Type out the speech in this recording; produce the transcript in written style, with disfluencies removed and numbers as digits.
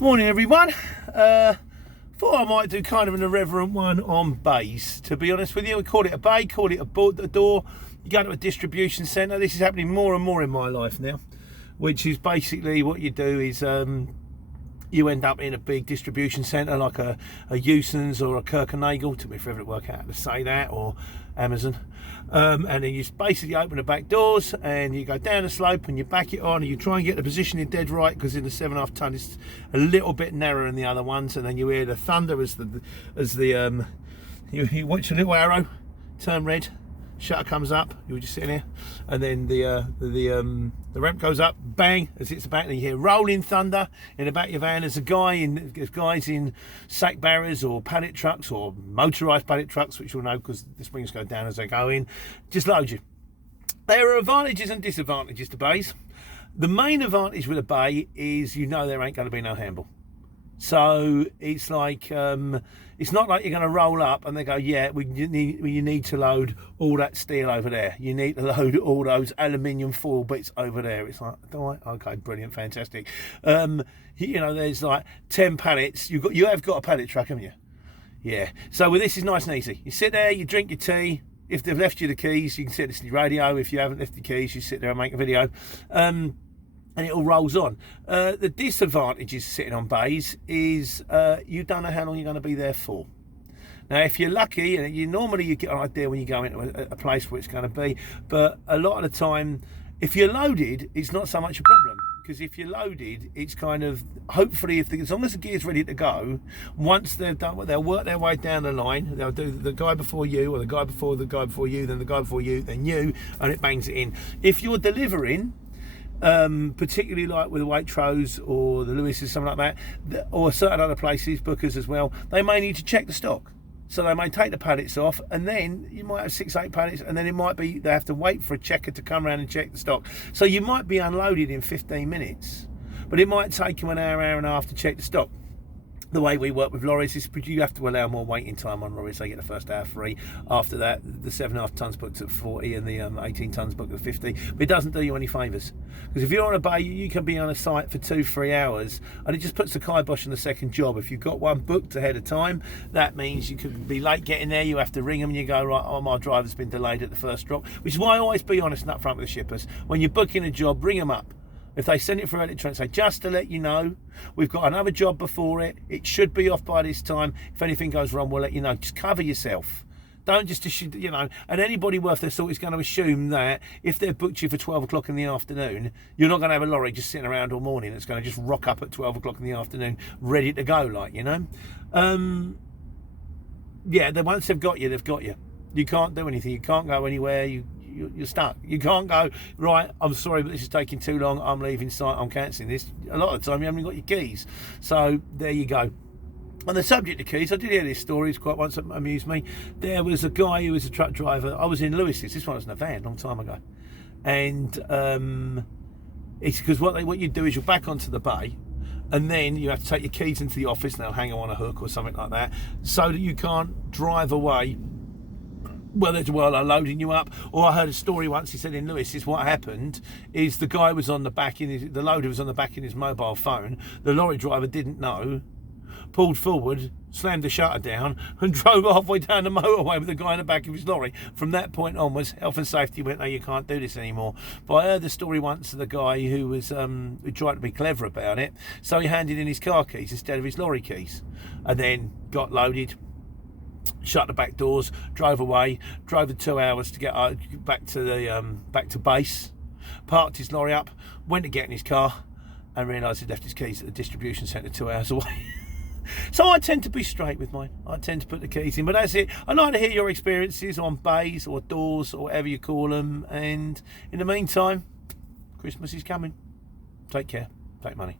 Morning everyone. Thought I might do kind of an irreverent one on bays, to be honest with you. We call it a bay, call it a door. You go to a distribution centre. This is happening more and more in my life now, which is basically what you do is you end up in a big distribution centre like a Eusons or a Kirknagel, to be fair, to work out how to say that, or Amazon. And then you basically open the back doors and you go down the slope and you back it on and you try and get the positioning dead right, because in the 7.5 tonne it's a little bit narrower than the other ones, and then you hear the thunder as the you watch a little arrow turn red, shutter comes up, you were just sitting here, and then the ramp goes up, bang, as it's about, and you hear rolling thunder in the back of your van. There's guys in sack barriers or pallet trucks or motorised pallet trucks, which you'll know because the springs go down as they go in, just load you. There are advantages and disadvantages to bays. The main advantage with a bay is there ain't going to be no handle. So it's like it's not like you're going to roll up and they go, yeah, you need to load all that steel over there. You need to load all those aluminium foil bits over there. It's like, all right, okay, brilliant, fantastic. There's like 10 pallets. You have got a pallet truck, haven't you? Yeah. So with this, is nice and easy. You sit there, you drink your tea. If they've left you the keys, you can set this to your radio. If you haven't left the keys, you sit there and make a video. And it all rolls on. The disadvantages sitting on bays is you don't know how long you're going to be there for. Now, if you're lucky, and you get an idea when you go into a place where it's going to be, but a lot of the time, if you're loaded, it's not so much a problem. Because if you're loaded, it's kind of, hopefully, as long as the gear's ready to go, once they've done, they'll work their way down the line. They'll do the guy before you, or the guy before you, then the guy before you, then you, and it bangs it in. If you're delivering, particularly like with the Waitrose or the Lewis's, something like that, or certain other places, Bookers as well, they may need to check the stock. So they may take the pallets off, and then you might have 6-8 pallets, and then it might be they have to wait for a checker to come around and check the stock. So you might be unloaded in 15 minutes, but it might take you an hour and a half to check the stock. The way we work with lorries is you have to allow more waiting time on lorries. They get the first hour free. After that, the 7.5 tonnes booked at 40 and the 18 tonnes booked at 50. But it doesn't do you any favours. Because if you're on a bay, you can be on a site for 2-3 hours, and it just puts the kibosh on the second job. If you've got one booked ahead of time, that means you could be late getting there. You have to ring them and you go, right, oh, my driver's been delayed at the first drop. Which is why I always be honest and upfront with the shippers. When you're booking a job, ring them up. If they send it through electronic, say, just to let you know, we've got another job before it. It should be off by this time. If anything goes wrong, we'll let you know. Just cover yourself. Don't just assume, and anybody worth their salt is going to assume that if they've booked you for 12 o'clock in the afternoon, you're not going to have a lorry just sitting around all morning that's going to just rock up at 12 o'clock in the afternoon, ready to go, once they've got you, they've got you. You can't do anything. You can't go anywhere. You're stuck. You can't go, right, I'm sorry, but this is taking too long. I'm leaving site. I'm cancelling this. A lot of the time, you haven't got your keys. So there you go. On the subject of keys, I did hear this story. It's quite once that amused me. There was a guy who was a truck driver. I was in Lewis's. This one was in a van a long time ago. And it's because what you do is you're back onto the bay, and then you have to take your keys into the office, and they'll hang them on a hook or something like that, so that you can't drive away they're loading you up. Or I heard a story once, he said in Lewis, is what happened is the guy was on the back the loader was on the back in his mobile phone. The lorry driver didn't know, pulled forward, slammed the shutter down and drove halfway down the motorway with the guy in the back of his lorry. From that point onwards, health and safety went, no, you can't do this anymore. But I heard the story once of the guy who was who tried to be clever about it, so he handed in his car keys instead of his lorry keys, and then got loaded, shut the back doors, drove away, drove the 2 hours to get back to base, parked his lorry up, went to get in his car, and realised he'd left his keys at the distribution centre 2 hours away. So I tend to be straight with mine. I tend to put the keys in, but that's it. I'd like to hear your experiences on bays or doors or whatever you call them. And in the meantime, Christmas is coming. Take care. Take money.